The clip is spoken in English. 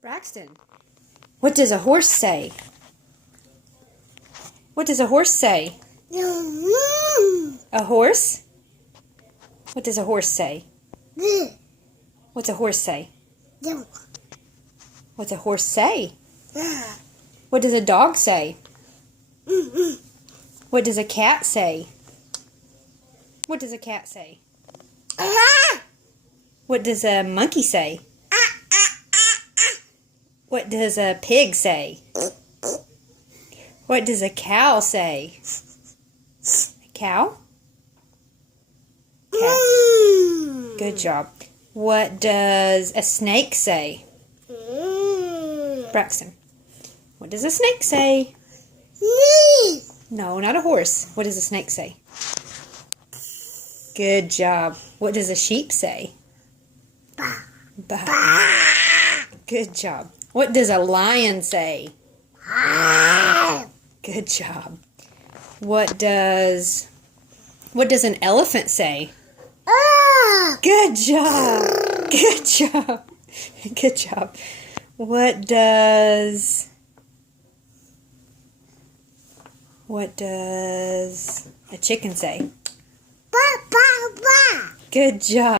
Braxton, what does a horse say? What does a horse say? A horse? What does a horse say? What's a horse say? What's a horse say? What does a dog say? What does a cat say? What does a cat say? What does a monkey say? What does a pig say? What does a cow say? A cow? Cow. Good job. What does a snake say? Braxton, what does a snake say? No, not a horse. What does a snake say? Good job. What does a sheep say? Bah. Good job. What does a lion say? Good job. What does an elephant say? Good job. Good job. Good job. What does a chicken say? Good job.